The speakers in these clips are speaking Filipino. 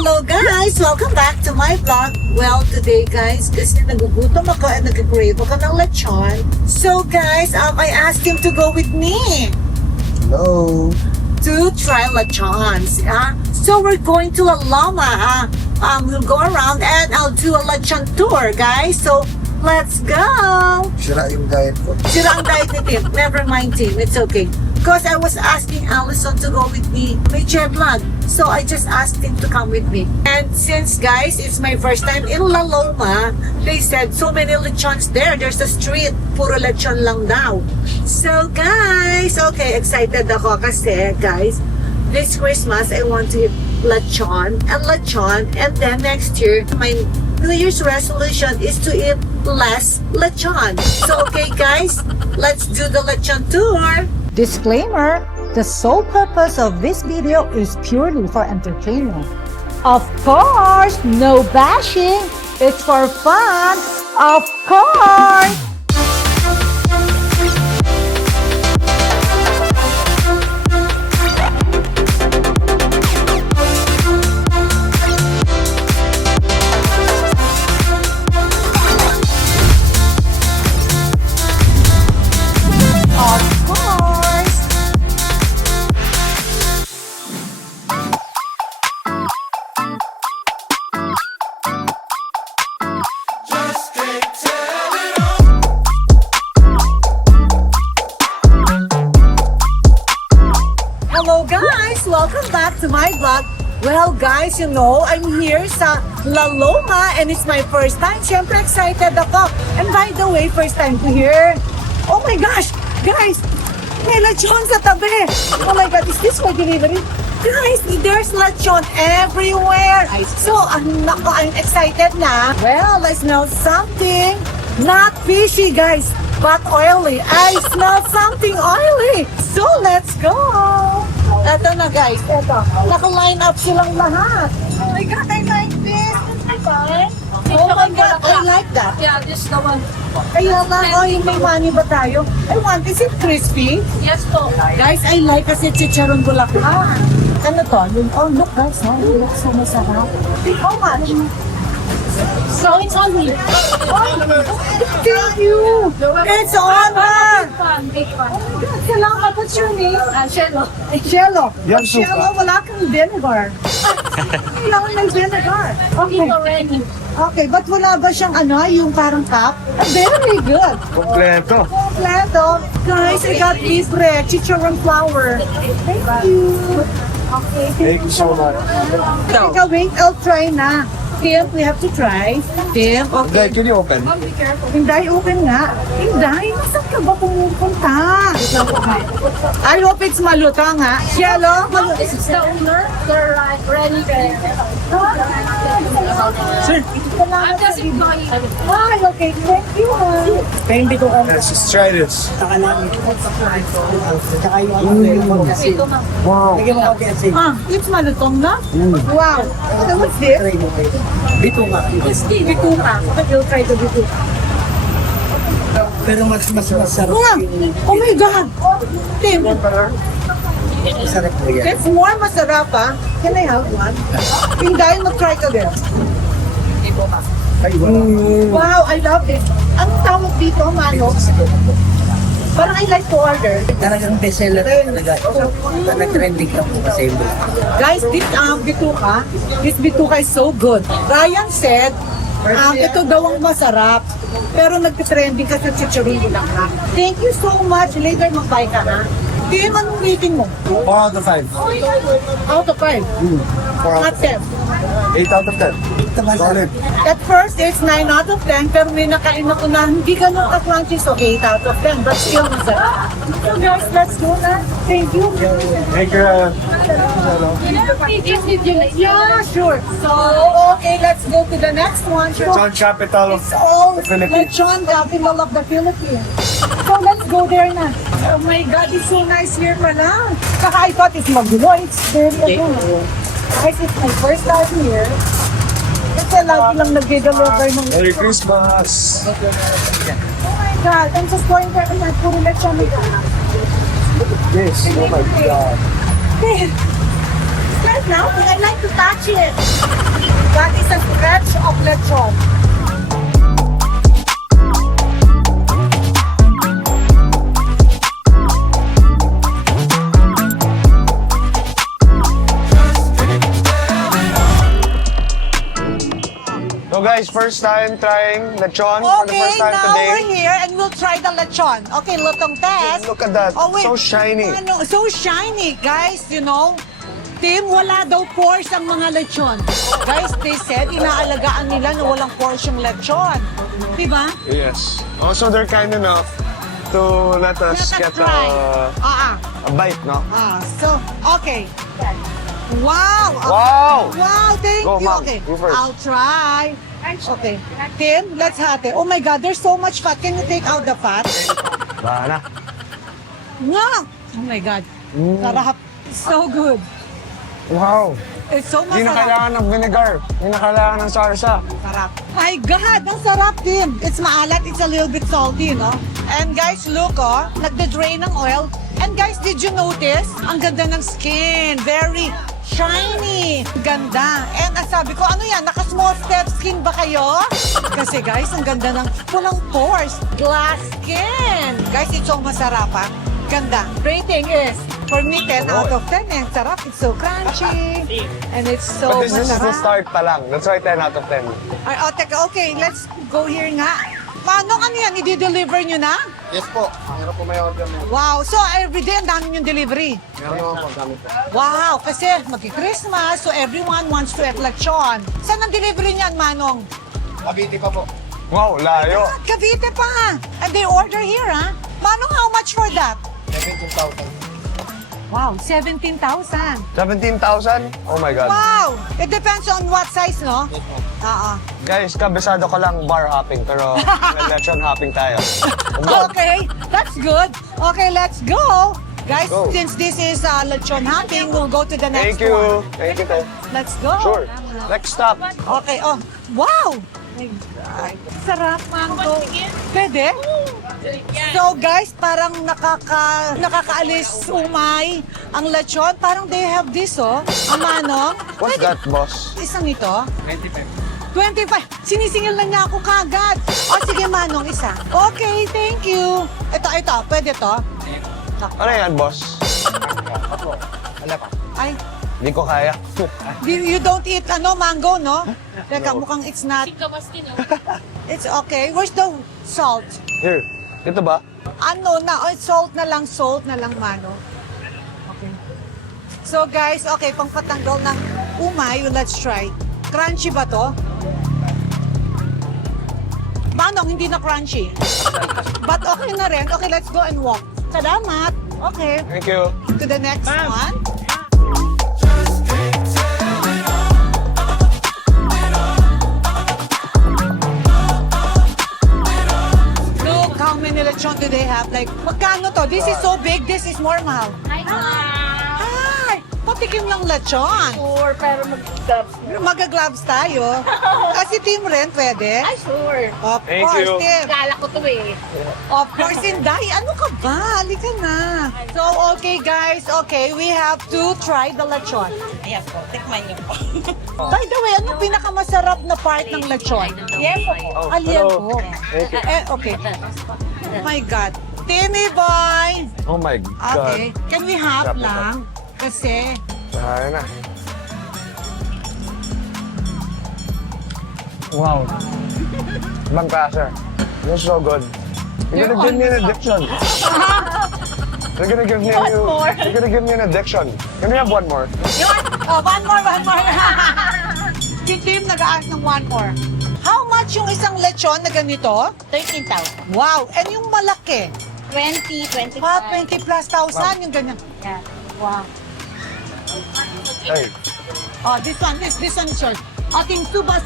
Hello guys! Welcome back to my vlog. Well, today guys, kasi nagugutom ako at nag-crave ako ng lechon. So guys, I asked him to go with me Hello. to try lechons. So we're going to La Loma. We'll go around and I'll do a lechon tour, guys. So let's go! Sira yung diet ko. Sira ang diet ni Tim. Never mind, Tim. It's okay. Because I was asking Allison to go with me. May jet lag. So I just asked him to come with me. And since, guys, it's my first time in La Loma, they said so many lechons there. There's a street. Puro lechon lang daw. So, guys, okay, excited ako kasi, guys, this Christmas, I want to eat lechon. And then next year, my New Year's resolution is to eat less lechon. So, okay, guys, let's do the lechon tour. Disclaimer, the sole purpose of this video is purely for entertainment. Of course, no bashing. It's for fun. Of course. Hello guys! Welcome back to my vlog. Well guys, you know, I'm here sa La Loma and it's my first time. Siyempre excited ako. And by the way, first time to here. Oh my gosh! Guys! May lechon sa tabi! Oh my God, is this for delivery? Guys, there's lechon everywhere! So, I'm excited na. Well, I smell something. Not fishy guys, but oily. I smell something oily. So, let's go! Eto na guys, eto. Naka-line up silang lahat. Oh my God, I like this. Oh my God, I like that. Yeah, this is the one. Kaya lang, oh, yung may money ba tayo? I want, is it crispy? Yes, po. Guys, I like kasi chicharon bulaklak. Ano to? Oh, look guys, oh, it looks so masarap. How much? So it's on me. Thank you! It's on her! Big one. Salamat, what's your name? Shelo. Cielo. Yan, Cielo, wala kang vinegar. Kailangan may vinegar. Okay. Ito ready. Okay, but wala ba siyang yung parang cup? Very good. Kompleto. Kompleto. Guys, I got libre. Chicharon flour. Thank you. Okay. Thank you so much. Teka, wait, I'll try na. Tim, we have to try. Tim, okay. Guys, can you open? Hinday, open nga. Hinday, saan ka ba pumupunta? I hope it's malutong ha. Cielo, This is the owner. They're ready. Sir. I'm just employee. Hi, okay, thank you ha. Let's just try this. Wow. It's malutong na? Wow. So what's this? Bituka. Bituka. Okay, we'll try the bituka. Pero mas masarap Oh my God! Tim, masarap na yan. it's more masarap ha. Can I have one? Hinday, mag-try ka din. Wow, I love it. Ang tawag dito, manok. Parang I like to order. Talagang bestseller talaga. Nag-trending ka po kasi. Guys, this bituka is so good. Ryan said, ito daw ang masarap. Pero nag-trending ka sa chicharon bulaklak. Thank you so much. Later mag-buy ka ha. Tim, anong rating mo? 4 out of 5. Out of 5. 4 out Not of 10. 8 out of 10. Solid. At first, it's 9 out of 10. Pero may nakain ako na hindi ganun ka-crunchy. So 8 out of 10. But still masarap. So guys, let's go na. Thank you. Thank you. Yeah, sure. So, okay, let's go to the next one. Lechon capital of It's all the Philippines. lechon, capital of the Philippines. So, let's go there na. Oh my God, it's so nice here pala. Saka I thought it's magulo. It's very magulo. Guys, it's my first time here. Kasi lagi lang nag-deliver ng... Merry Christmas. Oh my God, I'm just going there and puro lechon nila. Yes, oh my God. Hey, nothing. I like to touch it. That is a stretch of lechon. So guys, first time trying lechon for the Okay, first time now we're today. here and we'll try the lechon. Okay, lutong test. Look at that. Oh, wait. So shiny. Ano, so shiny, guys, you know. Tim, wala daw pores ang mga lechon. Guys, they said, inaalagaan nila na walang pores yung lechon. Diba? Yes. Also, they're kind enough to let us Let us get try. a bite, no? So, okay. Wow! Wow! Wow, thank Go, you. Ma'am. Okay, You first. I'll try. Okay. Tim, let's have it. Oh my God, there's so much fat. Can you take out the fat? Bana. Wow! Oh my God. Sarap. So good. Wow! It's so Hindi na masarap. kailangan ng vinegar. Hindi na kailangan ng sarsa. Sarap. My God, ang sarap din. It's maalat, it's a little bit salty, no? And guys, look, oh, nagde-drain ng oil. And guys, did you notice? Ang ganda ng skin. Very shiny. Ganda. And ang sabi ko, ano yan? Naka-small step skin ba kayo? Kasi guys, ang ganda ng walang pores. Glass skin. Guys, it's so masarap, ha? Ganda. Rating is, for me, 10 out of 10. Eh. Sarap. It's so crunchy. And it's so But this is the masarap. start pa lang. That's why 10 out of 10. Ay, oh, teka, okay, let's go here nga. Manong, ano yan? I-deliver nyo na? Yes po. Meron po may order mo. Wow, so everyday ang dami yung delivery. Meron naman po. Dami po. Wow, kasi magki-Christmas, so everyone wants to eat lechon. Saan ang delivery niyan, Manong? Cavite pa po. Wow, layo. Ah, Cavite pa. And they order here, ha? Manong, how much for that? 17,000. Wow, 17,000. 17,000? Oh my God. Wow! It depends on what size, no? Oo. Guys, kabisado ko lang bar hopping, pero lechon hopping tayo. Okay, that's good. Okay, let's go. Guys, Go. since this is lechon hopping, we'll go to the next Thank you. one. Thank you, Tay. Let's go. Sure. Next stop. Okay, oh. Wow! Ay, sarap, mango. Pwede? So guys, parang nakakaalis umay ang lechon. Parang they have this, oh. Ang manong. What's Pwede- that, boss? Isang ito? 25. Sinisingil na niya ako kagad. O, sige, manong, isa. Okay, thank you. Ito. Pwede to? Ano yan, boss? Ay, Hindi ko kaya. you don't eat mango, no? Teka, mukhang it's not. It's okay. Where's the salt? Here. Ito ba? Salt na lang, mano. Okay. So guys, okay, pangpatanggal ng umay, let's try. Crunchy ba to? Manong, hindi na crunchy. But okay na rin. Okay, let's go and walk. Salamat. Okay, Thank you. to the next one. Look, how many lechon do they have? Like, magkano to? This is so big, this is more mahal. Hi! Patikim ng lechon. Sure, pero mag-gloves. Mag-gloves tayo. Kasi Tim rin, pwede? Ay, sure. Of Thank course, you. Tim. Kala ko to eh. Of course, Inday. Ano ka ba? Halika na. So, okay guys. Okay, we have to try the lechon. Ayan po, tikman niyo po. By the way, anong pinakamasarap na part ng lechon? Yempo po. Oh, Aliempo. Thank you. Okay. Oh my God. Timmy boy! Oh my God. Okay. Can we half Sarap na to. lang? Kasi, Kaya na. Wow. Ibang klase. You're so good. You're gonna give me an addiction. You're gonna give me a new... more? You're gonna give me an addiction. Can we have one more? one more. Si Tim nag-ask ng one more. How much yung isang lechon na ganito? 13,000. Wow. And yung malaki? 20, 25. 20 plus thousand yung ganyan. Yeah. Wow. Hey. Oh, this one is short. Ating suba.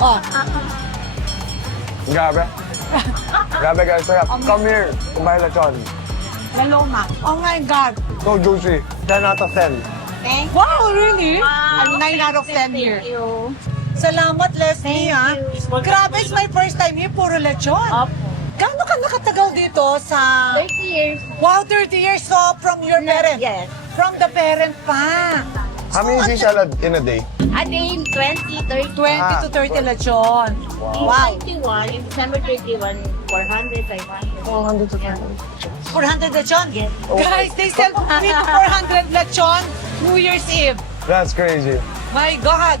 Oh, Grabe. Grabe guys. Kaya come here. Kumain lechon. Laloma. Oh my God. So juicy. 10 out of 10. Thank Wow, really? Wow. I'm 9 out of 10 here. you. Salamat, Leslie, ha? Grabe, it's my first time here. Puro lechon. Opo. Gaano ka nakatagal dito sa... 30 years. Wow, 30 years. So, from your parents? Yes. From the parent pa. How many fish salad in a day? A day, 20, 30. 20 to 30 lechon. Wow. 21, in December 31, 400, 500. 400 to 400 lechon? Yes. Guys, they sell 3 to 400 lechon New Year's Eve. That's crazy. My God.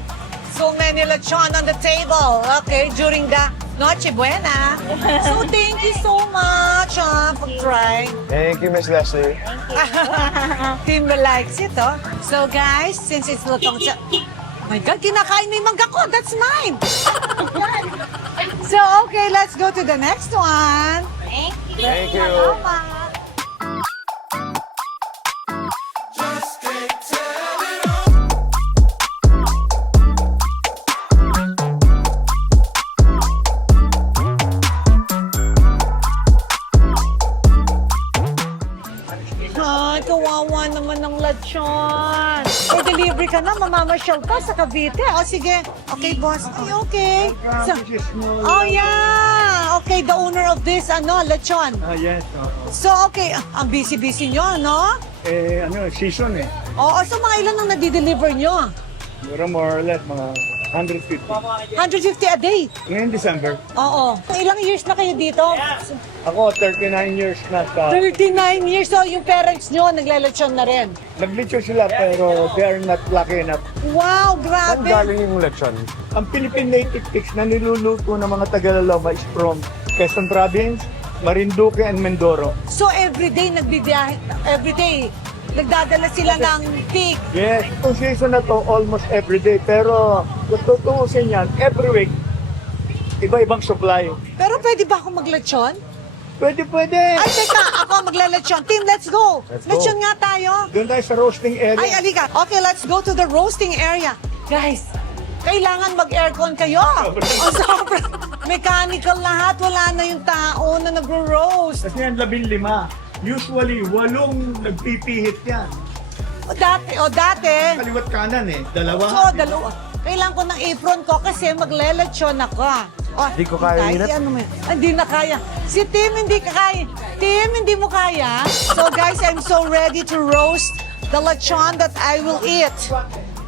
So many lechon on the table. Okay, during the Noche Buena. So thank you so much for trying. Thank you, Miss Leslie. Team likes it, oh. So guys, since it's lutong siya, my God, kinakain na yung mangga ko. That's mine. So, okay, let's go to the next one. Thank you. Thank you. Salamat. Ay, kawawa naman ng lechon. May delivery ka na, mamamasyal ka sa Cavite. O, sige. Okay, boss. Ay, okay. So, oh, yeah. Okay, the owner of this, lechon. Yes. So, okay. Ang busy-busy nyo, no? Season eh. Oo, so mga ilan ang nadi-deliver nyo? Pero more or less, mga 150. 150 a day. Ngayon December, Oo. Ilang years na kayo dito? ako 39 years na sa... 39 years. So, yung parents nyo, naglalechon na rin. Naglitsyo sila pero they are not lucky enough. Wow, Saan grabe. galing yung lechon? Ang Philippine native fish na niluluto ng mga Tagalog is from Quezon Province, Marinduque, and Mindoro. So, everyday nagbibiyahe, everyday, nagdadala sila ng pig. Yes, itong season na to almost every day. Pero kung tutuusin yan, every week, iba-ibang supply. Pero pwede ba ako maglechon? Pwede. Ay, teka, ako maglalechon. Team, let's go. Let's go. Lechon nga tayo. Doon tayo sa roasting area. Ay, alika. Okay, let's go to the roasting area. Guys, kailangan mag-aircon kayo. Ang sobra. Mechanical lahat. Wala na yung tao na nagro-roast. Kasi yan, 15. Usually, 8 nagpipihit yan. O dati. Kaliwat kanan eh, dalawa. So, dalawa. Kailangan ko ng apron ko kasi maglelechon ako. Oh, Di ko kaya, Tay, Ninat. ano mo yan? Hindi na kaya. Si Tim, hindi ka kaya. Tim, hindi mo kaya. So guys, I'm so ready to roast the lechon that I will eat.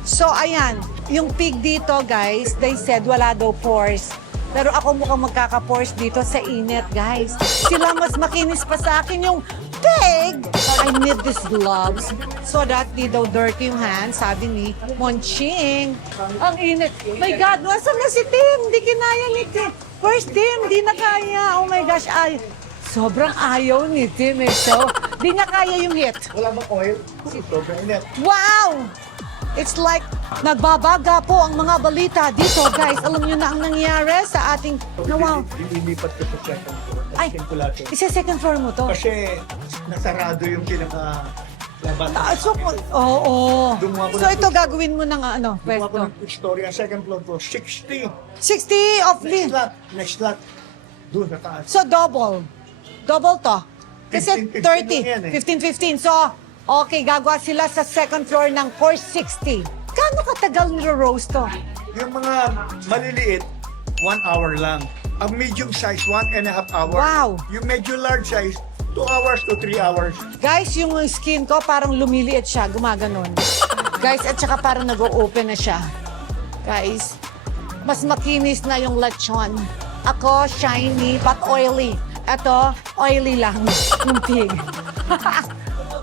So ayan, yung pig dito guys, they said wala daw pores. Pero ako mukhang magkaka-pores dito sa init, guys. Sila mas makinis pa sa akin yung pig. I need these gloves so that di daw dirty yung hands, sabi ni Monching. Ang init. My God, nasan na si Tim? Hindi kinaya ni Tim. First Tim, di na kaya. Oh my gosh, ay. Sobrang ayaw ni Tim eh. So, di niya kaya yung hit. Wala bang oil? Sobrang init. Wow! It's like nagbabaga po ang mga balita dito, guys. Alam niyo na ang nangyari sa ating... Wow. Ililipat ko sa second floor. Ay, Circulation. isa second floor mo to. Kasi nasarado yung pinaka-laban. So, oo. Gumawa ko So, ng- ito gagawin mo ng Gumawa ko pwesto. ng story. Ang second floor ko, 60. 60 of Next me. lot. Next lot. Doon sa taas. So, double. Double to. Kasi 15-15 30. lang yan eh. 15-15. So, okay, gagawa sila sa second floor ng course 60. Gaano katagal niro-roast to? Yung mga maliliit, 1 hour lang. Ang medium size, 1.5 hours. Wow. Yung medyo large size, 2 hours to 3 hours. Guys, yung skin ko parang lumiliit siya, gumaganon. Guys, at saka parang nag-o-open na siya. Guys, mas makinis na yung lechon. Ako, shiny, but oily. Ito, oily lang, yung pig.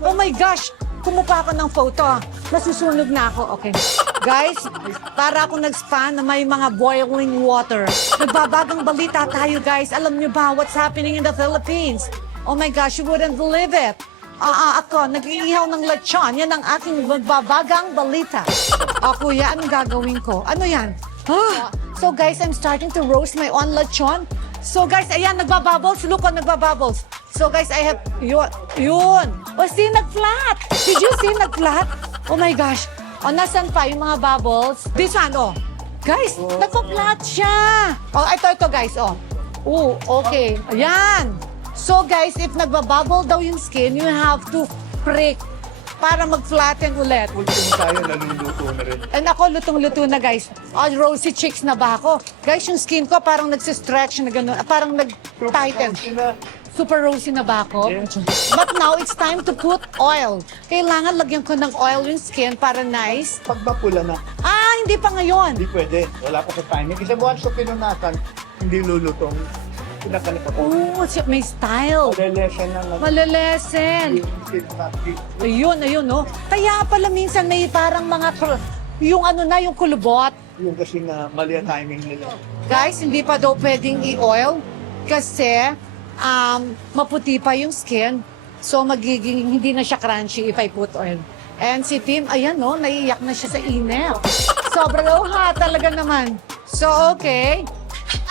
Oh my gosh! Kumuha ako ng photo. Masusunog na ako. Okay. Guys, para ako nag-spa na may mga boiling water. Nagbabagang balita tayo, guys. Alam niyo ba what's happening in the Philippines? Oh my gosh, you wouldn't believe it. Ako, nag-iihaw ng lechon. Yan ang aking magbabagang balita. Kuya, anong gagawin ko? Ano yan? So guys, I'm starting to roast my own lechon. So guys, ayan, nagbabubbles. Look, nagbabubbles. So guys, I have, yun. O, see, nag-flat. Did you see, nag-flat? Oh my gosh. O, nasan pa yung mga bubbles? This one, oh. Guys, nagpa-flat siya. Oh, ito, guys, oh. Oh, okay. Ayan. So guys, if nagbabubble daw yung skin, you have to prick para mag-flatten ulit. Ultimo tayo, naluluto na rin. And ako, ako, lutong-luto na guys. Rosy cheeks na ba ako? Guys, yung skin ko parang nagsistretch na gano'n. Parang nag-tighten. Super rosy na ba ako? Yes. But now, it's time to put oil. Kailangan lagyan ko ng oil yung skin para nice. Pag mapula na, Hindi pa ngayon. hindi pwede. Wala pa sa timing. Kasi once so pinunasan, hindi lulutong. Pinakalipat ko. Oh, may style. Malelesen na lang. Malelesen. Ayun, no? Kaya pala minsan may parang mga, yung ano na, yung kulubot. Yung kasi na mali ang timing nila. Guys, hindi pa daw pwedeng i-oil kasi maputi pa yung skin. So, magiging hindi na siya crunchy if I put oil. And si Tim, ayan no, naiiyak na siya sa init. Sobrang hot talaga naman. So, okay.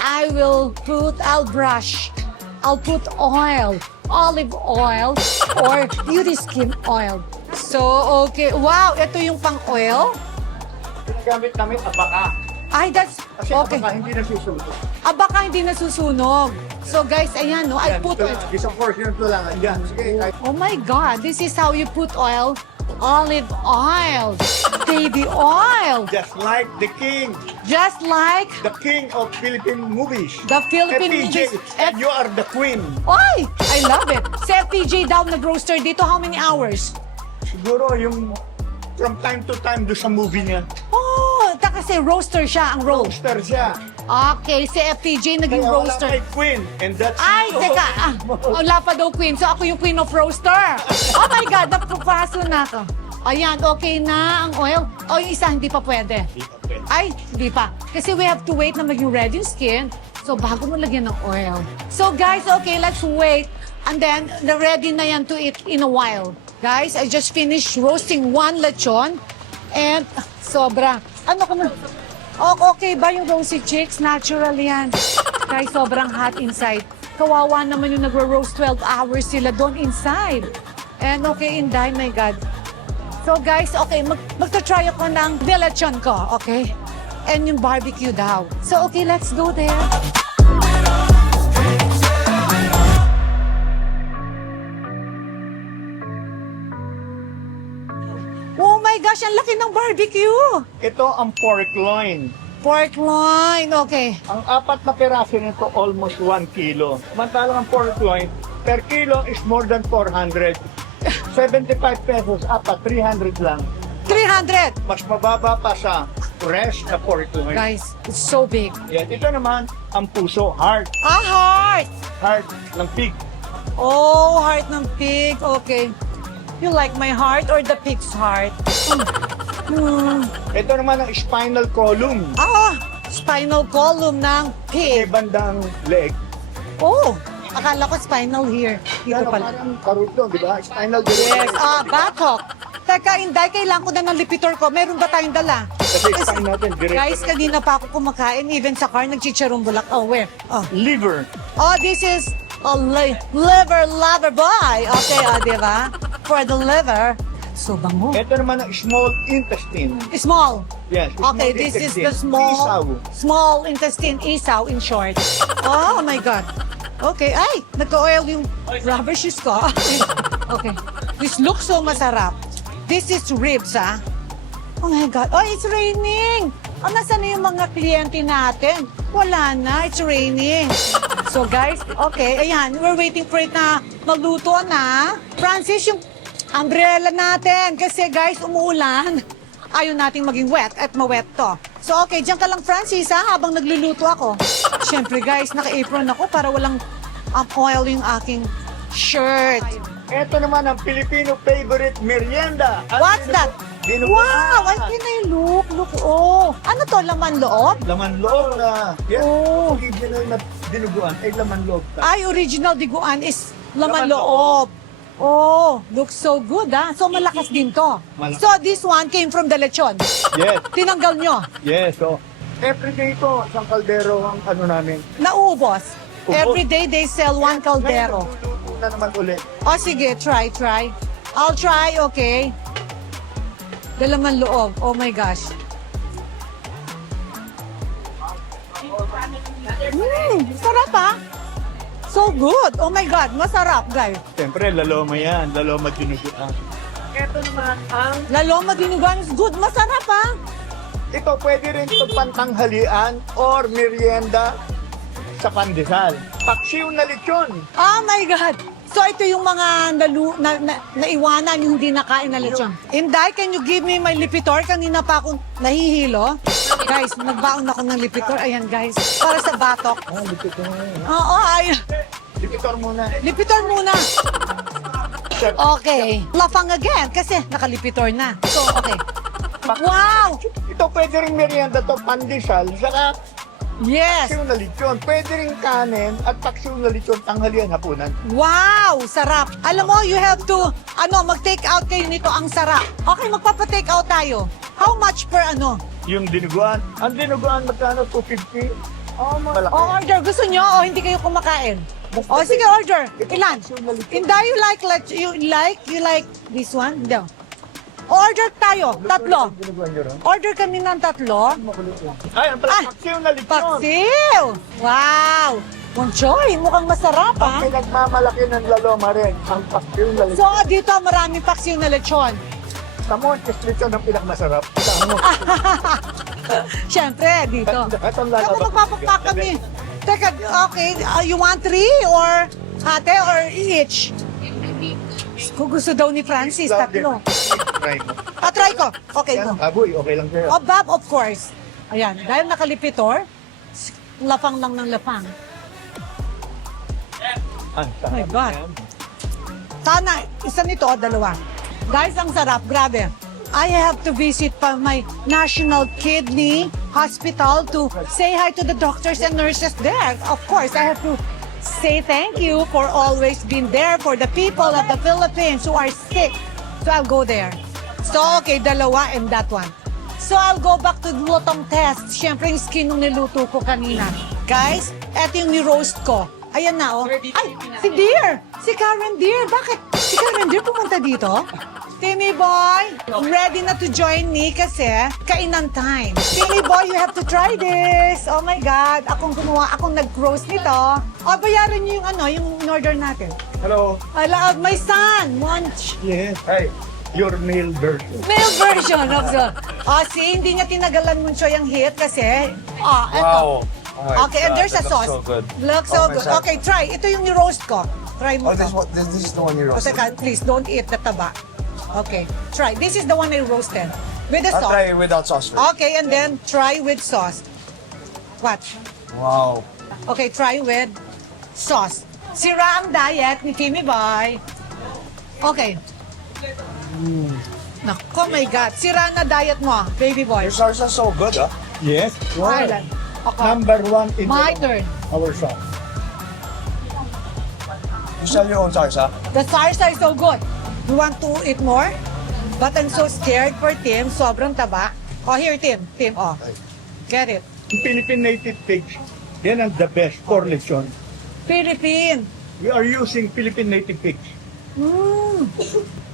I'll brush. I'll put oil. Olive oil or beauty skin oil. So, okay. Wow, ito yung pang-oil. Ginagamit namin abaka. Ay, that's, Kasi okay. abaka hindi nasusunod. Baka hindi nasusunog. So guys, ayan no, I put oil. Isang portion ito lang. Ayan, sige. Kahit Oh my God, this is how you put oil. Olive oil, baby oil, just like the king of Philippine movies. the Philippine FPJ, movies. and you are the queen. Ay, I love it. Si FPJ daw nag-roaster dito, how many hours? Siguro yung from time to time do sa movie niya. Oh, kasi roaster siya, ang roast. Roaster siya. Okay, si FPJ naging Kaya wala roaster. kay queen. And that's Ay, teka. Wala pa daw queen. So ako yung queen of roaster. Oh my God, napapaso na ako. Ayan, okay na ang oil. O yung isa, hindi pa pwede. Ay, hindi pa. Kasi we have to wait na maging red yung skin. So bago mo lagyan ng oil. So guys, okay, let's wait. And then, ready na yan to eat in a while. Guys, I just finished roasting one lechon. And sobra. Ano ka na? Okay ba yung rosy chicks? Natural yan. Guys, sobrang hot inside. Kawawa naman yung nagro-roast 12 hours sila doon inside. And okay, Inday, my God. So guys, okay, magta-try ako ng lechon ko, okay? And yung barbecue daw. So okay, let's go there. Oh my gosh, ang laki ng barbecue! Ito ang pork loin. Pork loin, okay. Ang apat na piraso nito almost 1 kilo. Samantalang ang pork loin per kilo is more than 400. 75 pesos, apat, 300 lang. 300! Mas mababa pa sa fresh na pork loin. Guys, it's so big. Yan. Ito naman, ang puso, heart. Heart! Heart ng pig. Oh, heart ng pig. Okay. You like my heart or the pig's heart? Ito naman ang spinal column. Spinal column ng May pig. bandang leg. Oh, akala ko spinal here. Dito pala. Parang karuto, di ba? Spinal Yes, column. batok. Teka, Inday, kailangan ko na ng lipitor ko. Meron ba tayong dala? Kasi spine natin, diretso Guys, na. kanina pa ako kumakain. Even sa car, nagchicharong bulak. Oh, where? Oh, Liver. this is a liver lover boy. Okay, di ba? For the liver. So, bango. Ito naman ang small intestine. Small. Yes. small Okay, this is the intestine. small intestine, isaw in short. Oh my God. Okay, ay, nagka-oil yung rubber shoes ko. Okay, this looks so masarap. This is ribs, ah. Oh my God. Oh, it's raining. Nasaan na yung mga kliyente natin? Wala na, it's raining. So guys, okay, ayan, we're waiting for it na magluto na. Francis, yung umbrella natin. Kasi guys, umuulan. Ayaw nating maging wet at ma-wet to. So okay, diyan ka lang Francis ha, habang nagluluto ako. Siyempre guys, naka-apron ako para walang oil yung aking shirt. Ito naman ang Filipino favorite merienda. Ang What's that? dinuguan. Wow, I can I look. Oh, ano to, laman loob? Laman loob na. Yes. Oh. Original na dinuguan ay laman loob. Ay, original diguan is laman Laman loob. Oh, looks so good ah. So malakas din to. Malakas. So this one came from the lechon. Yes. Tinanggal nyo. Yes. So, everyday ito, isang kaldero ang ano namin. Naubos. Ubos. Every day they sell one caldero. Ngayon, magluluto na naman ulit. O sige, try. I'll try, okay. Dalaman loob. Oh my gosh. Sarap ah. So good. Oh my God, masarap guys. Siyempre, laloma yan. Laloma dinuguan. Ito naman ang Laloma dinuguan is good. Masarap ah. Ito pwede rin ito pantanghalian or merienda sa pandesal. Paksiw na lechon. Oh my God! So ito yung mga naiwanan yung hindi nakain na lechon. Inday, can you give me my lipitor? Kanina pa akong nahihilo. Guys, nagbaon ako ng lipitor. Ayan guys, para sa batok. Oo, ay. Lipitor muna. Lipitor muna. Chef, Okay. Lafang again kasi nakalipitor na. So, okay. Wow! ito pwede rin merienda to, pandesal, saka Yes! paksiw na lechon. Pwede rin kanin at paksiw na lechon tanghalian hapunan. Wow! Sarap! Alam mo, you have to, mag-take out kayo nito. Ang sarap. Okay, magpapa-take out tayo. How much per Yung dinuguan. Ang dinuguan magkano? 250? Malaki. O order, gusto nyo o hindi kayo kumakain? O sige, order. Ilan? Inday, you like this one? No. Order tayo, tatlo. Dinuguan nyo rin? Order kami ng tatlo. Ay, ang pala, Ah, paksiw na lechon. Paksiw! Wow! Monchoy, mukhang masarap Ang ha. pinagmamalaki ng laloma rin, ang paksiw na lechon. So dito maraming paksiw na lechon. Tamon, lechon ang pinakmasarap. Tamon. Siyempre, dito. Ito ang Ako lalabas. magpapakpak kami. Teka, okay, you want 3 or ate or each? Kung gusto daw ni Francis, tatlo. Try mo. Try ko. Okay, Yan, go. baboy, okay lang sa'yo. Oh, Bob, of course. Ayan, dahil nakalipitor, lapang lang ng lapang. Ang Oh my sarap God. yan. Sana, isa nito o dalawa. Guys, ang sarap. Grabe. I have to visit pa my National Kidney Hospital to say hi to the doctors and nurses there. Of course, I have to say thank you for always being there for the people of the Philippines who are sick. So I'll go there. So, okay, dalawa and that one. So I'll go back to the lutong test. Siyempre, yung skin nung niluto ko kanina. Guys, eto yung ni-roast ko. Ayan na, oh. Ay, si Dear! Si Karen Dear! Bakit? Si Karen Dear pumunta dito? Timmy Boy, ready na to join me kasi kainan time. Timmy Boy, you have to try this. Oh my God, akong nag-roast nito. O, bayaran niyo yung yung in-order natin. Hello. Ala, my son, munch. Yes. Hi. Your male version. Male version of the... see, hindi niya tinagalan muncho yung hit kasi... eto. Oh my Okay, and God, there's a that sauce. looks so good. Looks so Oh my good. God. Okay, try. Ito yung ni-roast ko. Try mo Oh, to. this is the one you O, roasted. teka, please, don't eat the taba. Okay, try. This is the one I roasted. With the I'll sauce. try it without sauce first. Okay, and then try with sauce. Watch. Wow. Okay, try with sauce. Sira ang diet ni Timmy Boy. Okay. Naku, my God. Sira na diet mo, baby boy. Your sauce is so good, huh? Yes. Ireland. Okay. Number one in My turn. our shop. You sell your own sauce, huh? The salsa is so good. You want to eat more? But I'm so scared for Tim. Sobrang taba. Oh, here, Tim. Tim, oh. Get it. Yung Philippine native pigs, yan ang the best for lechon. Philippine. We are using Philippine native pigs.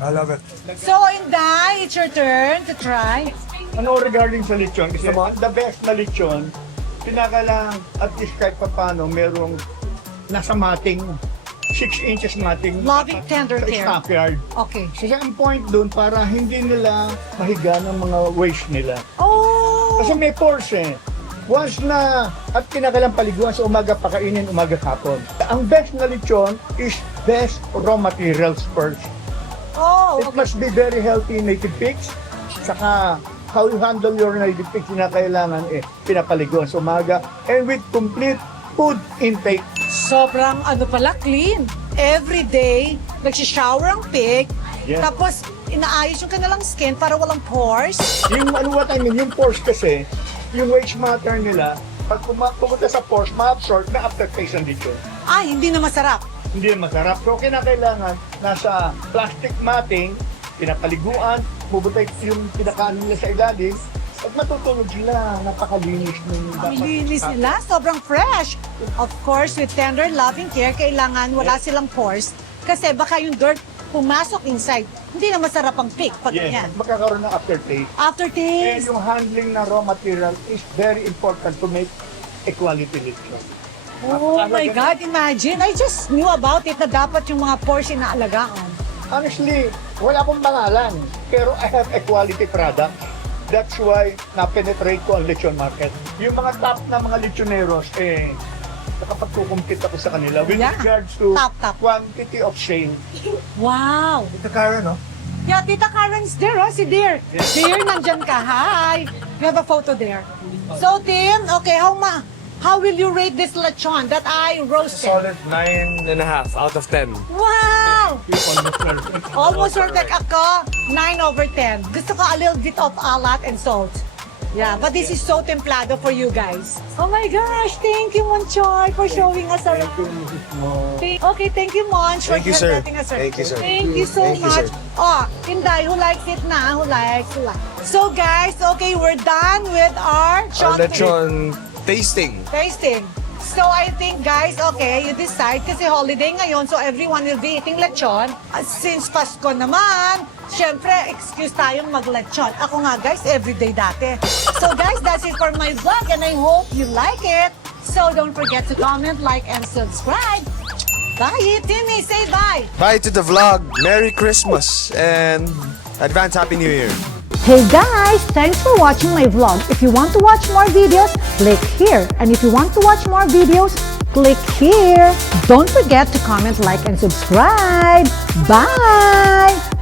I love it. So, Inday, it's your turn to try. Ano regarding sa lechon? Kasi the best na lechon, pinakalang at least kahit paano merong nasa mating, 6 inches mating Loving tender sa care. stockyard. Okay. Kasi ang point doon para hindi nila mahiga ng mga waste nila. Oh! Kasi may pores eh. Once na at pinakalang paliguan sa umaga, pakainin umaga hapon. Ang best na lechon is best raw materials first. Oh, It okay. must be very healthy native pigs. Saka how you handle your native pigs na kailangan pinapaliguan sa umaga and with complete food intake. Sobrang pala, clean. Every day, nagsishower ang pig. Yeah. Tapos, inaayos yung kanilang skin para walang pores. Yung what I mean, yung pores kasi, yung waste matter nila, pag pumunta sa pores, ma-absorb na aftertaste ng lechon. Hindi na masarap. Hindi na masarap. So, kinakailangan nasa plastic matting, pinapaliguan, bubutay yung pinakaano nila sa ilalim, at matutulog sila, napakalinis ng Ang linis nila, sobrang fresh. Of course, with tender, loving care, kailangan wala silang pores. Kasi baka yung dirt pumasok inside. Hindi na masarap ang pig pag Yes, ganyan. magkakaroon ng aftertaste. And Aftertaste. yung handling ng raw material is very important to make a quality lechon. Oh my God, imagine. I just knew about it na dapat yung mga pores inaalagaan. Honestly, wala akong pangalan, pero I have a quality product. That's why na-penetrate ko ang lechon market. Yung mga top na mga lechoneros, nakapagkukumpit ako sa kanila with Yeah. regards to Top. quantity of sale. Wow! Ito Karen, no? Yeah, Tita Karen's there, oh, si Dear. Dear, nandyan ka. Hi! We have a photo there. So, Tim, okay, how will you rate this lechon that I roasted? Solid 9.5 out of 10. Wow! Almost perfect. Almost perfect ako. 9/10. Gusto ko a little bit of alat and salt. Yeah, but this is so templado for you guys. Oh my gosh, thank you, Monchoy, for showing us around. Okay, thank you, Monch, for Thank you, sir. letting us around. Thank you, sir. Thank you so Thank you, much. sir. Oh, Inday, who likes it na? Who likes? So guys, okay, we're done with our Our lechon tasting. tasting. So I think guys, okay, you decide kasi holiday ngayon, so everyone will be eating lechon. Since Pasko naman, syempre, excuse tayong mag-lechon. Ako nga guys, everyday dati. So guys, that's it for my vlog and I hope you like it. So don't forget to comment, like, and subscribe. Bye, Timmy, say bye. Bye to the vlog. Merry Christmas and advance Happy New Year. Hey guys, thanks for watching my vlog. If you want to watch more videos, click here. And if you want to watch more videos, click here. Don't forget to comment, like, and subscribe. Bye!